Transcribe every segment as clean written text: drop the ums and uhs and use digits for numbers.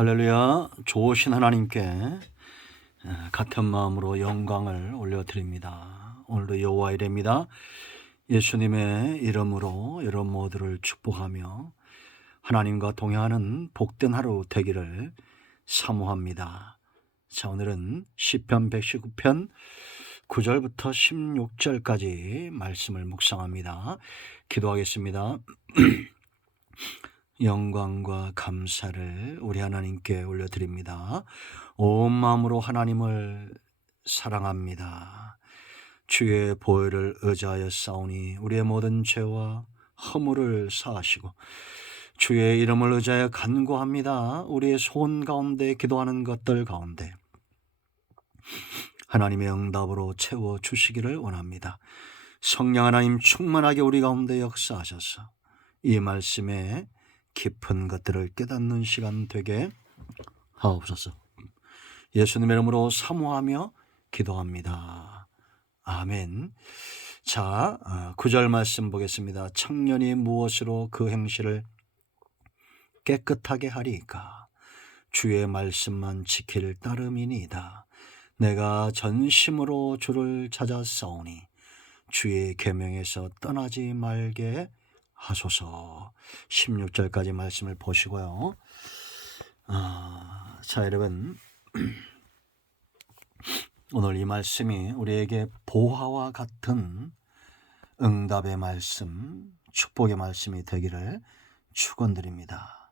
할렐루야. 좋으신 하나님께 같은 마음으로 영광을 올려드립니다. 오늘도 여호와 이레입니다. 예수님의 이름으로 여러분 모두를 축복하며 하나님과 동행하는 복된 하루 되기를 사모합니다. 자, 오늘은 시편 119편 9절부터 16절까지 말씀을 묵상합니다. 기도하겠습니다. 영광과 감사를 우리 하나님께 올려드립니다. 온 마음으로 하나님을 사랑합니다. 주의 보혈을 의지하여 싸우니 우리의 모든 죄와 허물을 사하시고 주의 이름을 의지하여 간구합니다. 우리의 소원 가운데 기도하는 것들 가운데 하나님의 응답으로 채워주시기를 원합니다. 성령 하나님 충만하게 우리 가운데 역사하셔서 이 말씀에 깊은 것들을 깨닫는 시간 되게 하옵소서. 예수님의 이름으로 사모하며 기도합니다. 아멘. 자, 9절 말씀 보겠습니다. 청년이 무엇으로 그 행실을 깨끗하게 하리까? 주의 말씀만 지킬 따름이니이다. 내가 전심으로 주를 찾아 싸우니 주의 계명에서 떠나지 말게 하소서. 16절까지 말씀을 보시고요. 자, 여러분, 오늘 이 말씀이 우리에게 보화와 같은 응답의 말씀, 축복의 말씀이 되기를 축원드립니다.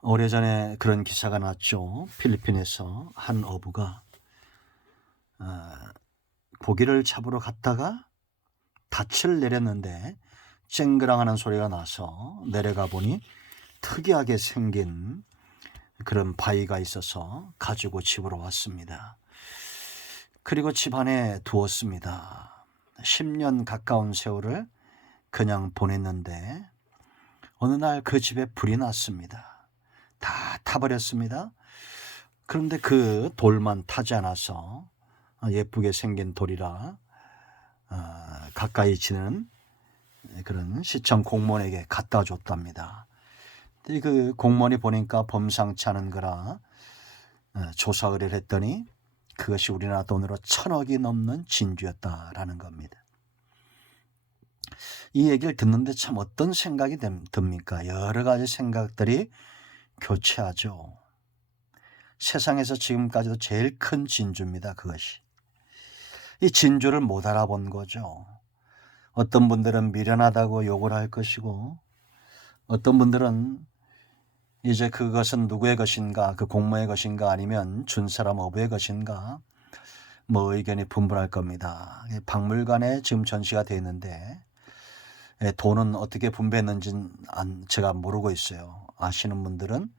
오래전에 그런 기사가 났죠. 필리핀에서 한 어부가 고기를 잡으러 갔다가 닻을 내렸는데 쨍그랑하는 소리가 나서 내려가 보니 특이하게 생긴 그런 바위가 있어서 가지고 집으로 왔습니다. 그리고 집 안에 두었습니다. 10년 가까운 세월을 그냥 보냈는데 어느 날 그 집에 불이 났습니다. 다 타버렸습니다. 그런데 그 돌만 타지 않아서 예쁘게 생긴 돌이라 가까이 지내는 그런 시청 공무원에게 갖다 줬답니다. 그 공무원이 보니까 범상치 않은 거라 조사 의뢰를 했더니 그것이 우리나라 돈으로 1,000억이 넘는 진주였다라는 겁니다. 이 얘기를 듣는데 참 어떤 생각이 듭니까? 여러 가지 생각들이 교체하죠. 세상에서 지금까지도 제일 큰 진주입니다. 그것이. 이 진주를 못 알아본 거죠. 어떤 분들은 미련하다고 욕을 할 것이고 어떤 분들은 이제 그것은 누구의 것인가, 그 공무의 것인가 아니면 준 사람 어부의 것인가 뭐 의견이 분분할 겁니다. 박물관에 지금 전시가 되어 있는데 돈은 어떻게 분배했는지는 제가 모르고 있어요. 아시는 분들은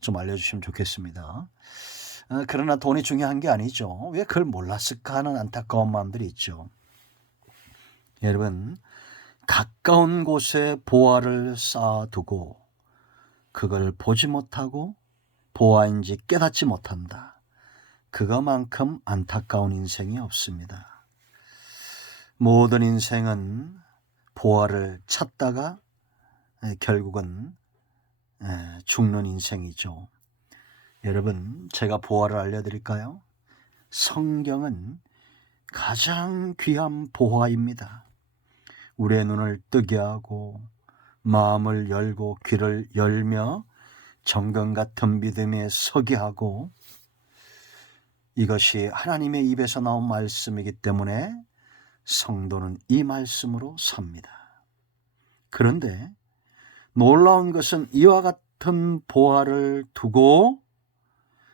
좀 알려주시면 좋겠습니다. 그러나 돈이 중요한 게 아니죠. 왜 그걸 몰랐을까 하는 안타까운 마음들이 있죠. 여러분, 가까운 곳에 보화를 쌓아두고 그걸 보지 못하고 보화인지 깨닫지 못한다. 그거만큼 안타까운 인생이 없습니다. 모든 인생은 보화를 찾다가 결국은 죽는 인생이죠. 여러분, 제가 보화를 알려드릴까요? 성경은 가장 귀한 보화입니다. 우리의 눈을 뜨게 하고 마음을 열고 귀를 열며 정금 같은 믿음에 서게 하고 이것이 하나님의 입에서 나온 말씀이기 때문에 성도는 이 말씀으로 삽니다. 그런데 놀라운 것은 이와 같은 보화를 두고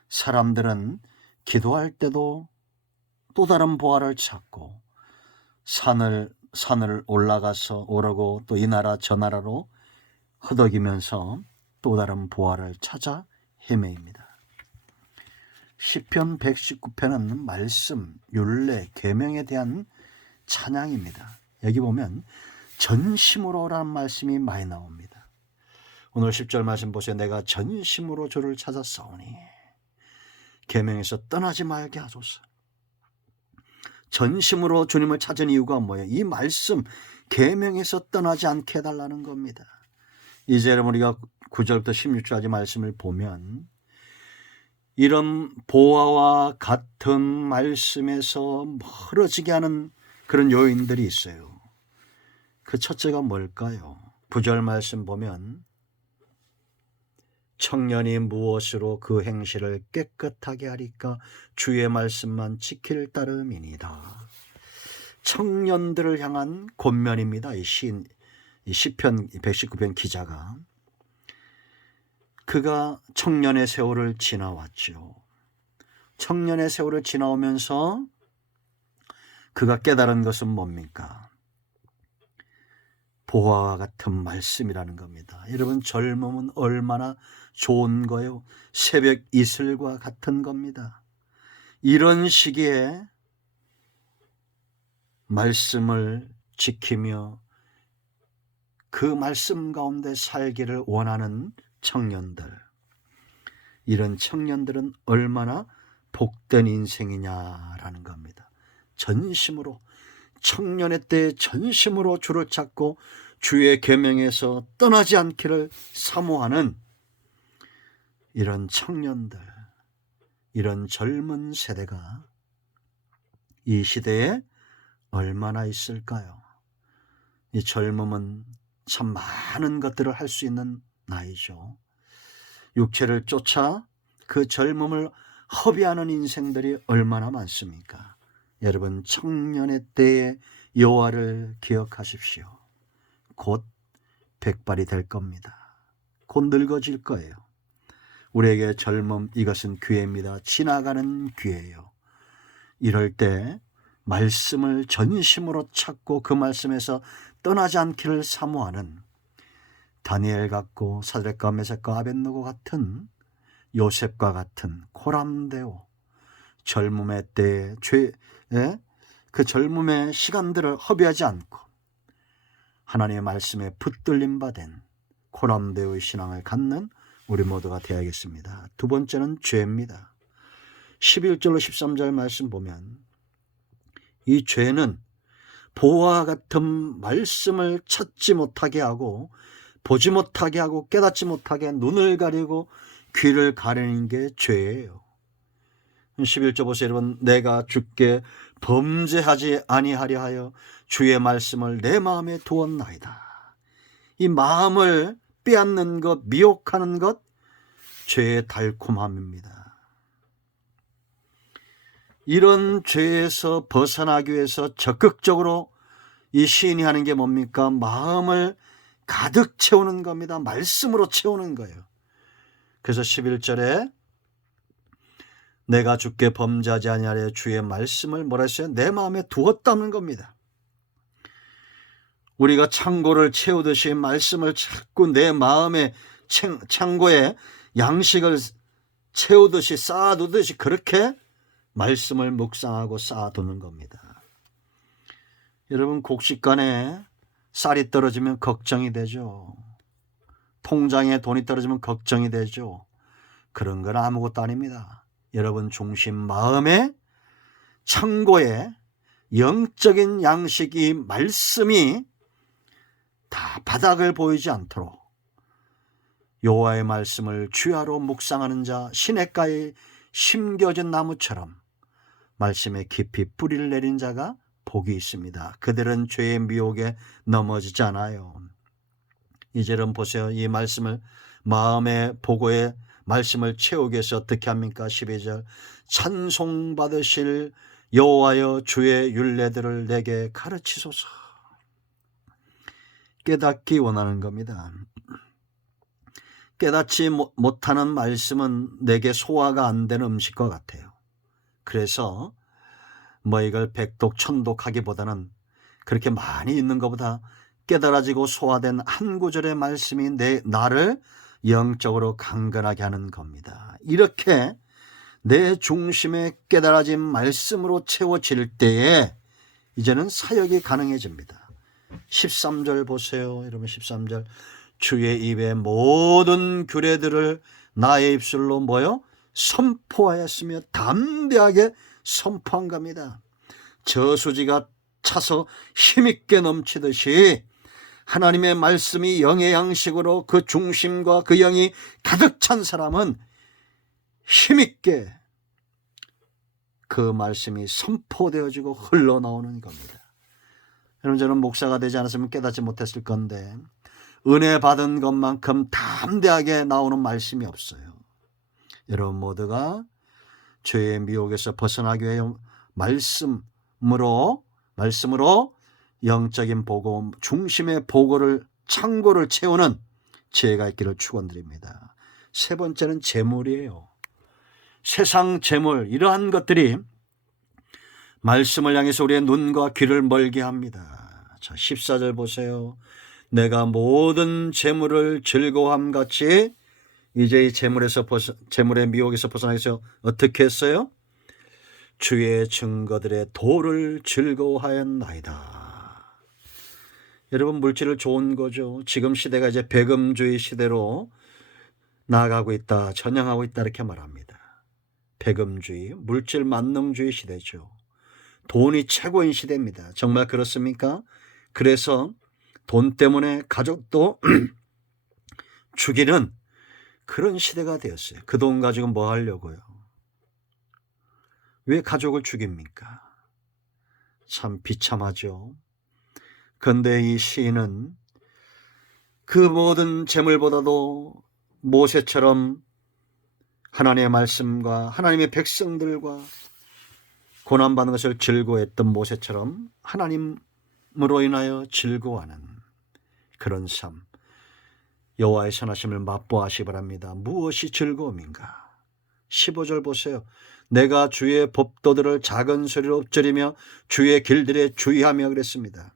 사람들은 기도할 때도 또 다른 보화를 찾고 산을 올라가서 오르고 또 이 나라 저 나라로 허덕이면서 또 다른 보화를 찾아 헤매입니다. 시편 119편은 말씀, 율례, 계명에 대한 찬양입니다. 여기 보면 전심으로라는 말씀이 많이 나옵니다. 오늘 10절 말씀 보세요. 내가 전심으로 주를 찾아 싸우니 계명에서 떠나지 말게 하소서. 전심으로 주님을 찾은 이유가 뭐예요? 이 말씀 계명에서 떠나지 않게 해달라는 겁니다. 이제 우리가 9절부터 16절까지 말씀을 보면 이런 보화와 같은 말씀에서 멀어지게 하는 그런 요인들이 있어요. 그 첫째가 뭘까요? 9절 말씀 보면 청년이 무엇으로 그 행실을 깨끗하게 하리까 주의 말씀만 지킬 따름이니이다. 청년들을 향한 권면입니다. 이 시편 119편 기자가. 그가 청년의 세월을 지나왔죠. 청년의 세월을 지나오면서 그가 깨달은 것은 뭡니까? 보화와 같은 말씀이라는 겁니다. 여러분, 젊음은 얼마나 좋은 거요. 새벽 이슬과 같은 겁니다. 이런 시기에 말씀을 지키며 그 말씀 가운데 살기를 원하는 청년들, 이런 청년들은 얼마나 복된 인생이냐라는 겁니다. 전심으로, 청년의 때에 전심으로 주를 찾고 주의 계명에서 떠나지 않기를 사모하는 이런 청년들, 이런 젊은 세대가 이 시대에 얼마나 있을까요? 이 젊음은 참 많은 것들을 할 수 있는 나이죠. 육체를 쫓아 그 젊음을 허비하는 인생들이 얼마나 많습니까? 여러분, 청년의 때의 여호와를 기억하십시오. 곧 백발이 될 겁니다. 곧 늙어질 거예요. 우리에게 젊음, 이것은 기회입니다. 지나가는 기회예요. 이럴 때 말씀을 전심으로 찾고 그 말씀에서 떠나지 않기를 사모하는 다니엘 같고 사드락과 메삭과 아벳느고 같은, 요셉과 같은 고람되오 젊음의 때에 그 젊음의 시간들을 허비하지 않고 하나님의 말씀에 붙들림 받은 고람되오의 신앙을 갖는 우리 모두가 되어야겠습니다. 두 번째는 죄입니다. 11절로 13절 말씀 보면 이 죄는 보화와 같은 말씀을 찾지 못하게 하고 보지 못하게 하고 깨닫지 못하게 눈을 가리고 귀를 가리는 게 죄예요. 11절 보세요, 여러분. 내가 주께 범죄하지 아니하려 하여 주의 말씀을 내 마음에 두었나이다. 이 마음을 빼앗는 것, 미혹하는 것, 죄의 달콤함입니다. 이런 죄에서 벗어나기 위해서 적극적으로 이 시인이 하는 게 뭡니까? 마음을 가득 채우는 겁니다. 말씀으로 채우는 거예요. 그래서 11절에 내가 주께 범죄하지 아니하려 주의 말씀을 뭐라 했어요? 내 마음에 두었다는 겁니다. 우리가 창고를 채우듯이 말씀을 자꾸 내 마음의 창고에 양식을 채우듯이 쌓아두듯이 그렇게 말씀을 묵상하고 쌓아두는 겁니다. 여러분, 곡식간에 쌀이 떨어지면 걱정이 되죠. 통장에 돈이 떨어지면 걱정이 되죠. 그런 건 아무것도 아닙니다. 여러분 중심 마음의 창고에 영적인 양식이, 말씀이 다 바닥을 보이지 않도록 여호와의 말씀을 주야로 묵상하는 자, 시냇가에 심겨진 나무처럼 말씀에 깊이 뿌리를 내린 자가 복이 있습니다. 그들은 죄의 미혹에 넘어지지 않아요. 이제는 보세요. 이 말씀을, 마음의 보고에 말씀을 채우기 위해서 어떻게 합니까? 12절 찬송받으실 여호와여 주의 율례들을 내게 가르치소서. 깨닫기 원하는 겁니다. 깨닫지 못하는 말씀은 내게 소화가 안 되는 음식과 같아요. 그래서 이걸 백독 천독하기보다는 그렇게 많이 있는 것보다 깨달아지고 소화된 한 구절의 말씀이 나를 영적으로 강건하게 하는 겁니다. 이렇게 내 중심에 깨달아진 말씀으로 채워질 때에 이제는 사역이 가능해집니다. 13절 보세요. 여러분 13절 주의 입의 모든 규례들을 나의 입술로 선포하였으며 담대하게 선포한 겁니다. 저수지가 차서 힘있게 넘치듯이 하나님의 말씀이 영의 양식으로 그 중심과 그 영이 가득 찬 사람은 힘있게 그 말씀이 선포되어지고 흘러나오는 겁니다. 여러분, 저는 목사가 되지 않았으면 깨닫지 못했을 건데 은혜 받은 것만큼 담대하게 나오는 말씀이 없어요. 여러분 모두가 죄의 미혹에서 벗어나기 위해 말씀으로 영적인 보고, 중심의 보고를, 창고를 채우는 지혜가 있기를 축원드립니다. 세 번째는 재물이에요. 세상 재물, 이러한 것들이 말씀을 향해서 우리의 눈과 귀를 멀게 합니다. 자, 14절 보세요. 내가 모든 재물을 즐거워함 같이, 이제 이 재물의 미혹에서 벗어나기 위해서 어떻게 했어요? 주의 증거들의 도를 즐거워하였나이다. 여러분, 물질을 좋은 거죠. 지금 시대가 이제 배금주의 시대로 나아가고 있다, 전향하고 있다, 이렇게 말합니다. 배금주의, 물질 만능주의 시대죠. 돈이 최고인 시대입니다. 정말 그렇습니까? 그래서 돈 때문에 가족도 죽이는 그런 시대가 되었어요. 그 돈 가지고 뭐 하려고요? 왜 가족을 죽입니까? 참 비참하죠. 그런데 이 시인은 그 모든 재물보다도 모세처럼 하나님의 말씀과 하나님의 백성들과 고난받는 것을 즐거워했던 모세처럼 하나님으로 인하여 즐거워하는 그런 삶, 여호와의 선하심을 맛보아하시기 바랍니다. 무엇이 즐거움인가? 15절 보세요. 내가 주의 법도들을 작은 소리로 엎드리며 주의 길들에 주의하며 그랬습니다.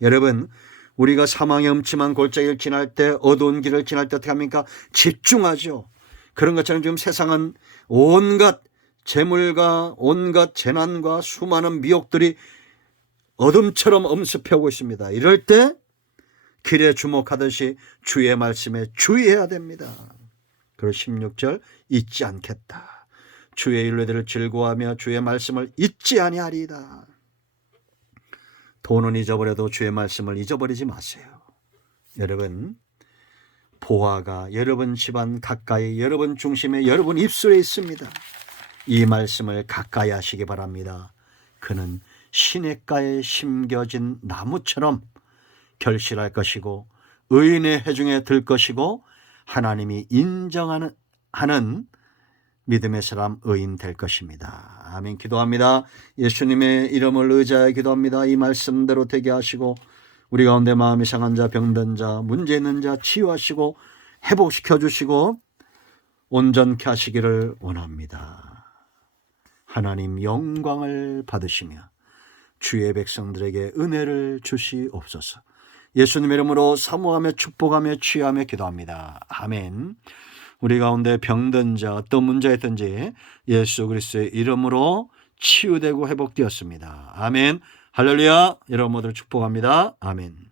여러분, 우리가 사망의 음침한 골짜기를 지날 때, 어두운 길을 지날 때 어떻게 합니까? 집중하죠. 그런 것처럼 지금 세상은 온갖 재물과 온갖 재난과 수많은 미혹들이 어둠처럼 엄습해오고 있습니다. 이럴 때 길에 주목하듯이 주의 말씀에 주의해야 됩니다. 그리고 16절, 잊지 않겠다. 주의 율례들을 즐거워하며 주의 말씀을 잊지 아니하리이다. 돈은 잊어버려도 주의 말씀을 잊어버리지 마세요. 여러분, 보화가 여러분 집안 가까이, 여러분 중심에, 여러분 입술에 있습니다. 이 말씀을 가까이 하시기 바랍니다. 그는 시냇가에 심겨진 나무처럼 결실할 것이고 의인의 회중에 들 것이고 하나님이 인정하는 믿음의 사람, 의인 될 것입니다. 아멘. 기도합니다. 예수님의 이름을 의지하여 기도합니다. 이 말씀대로 되게 하시고 우리 가운데 마음이 상한 자, 병든 자, 문제 있는 자 치유하시고 회복시켜 주시고 온전케 하시기를 원합니다. 하나님 영광을 받으시며 주의 백성들에게 은혜를 주시옵소서. 예수님의 이름으로 사모하며 축복하며 취하며 기도합니다. 아멘. 우리 가운데 병든 자, 어떤 문제가 있든지 예수 그리스도의 이름으로 치유되고 회복되었습니다. 아멘. 할렐루야. 여러분 모두 축복합니다. 아멘.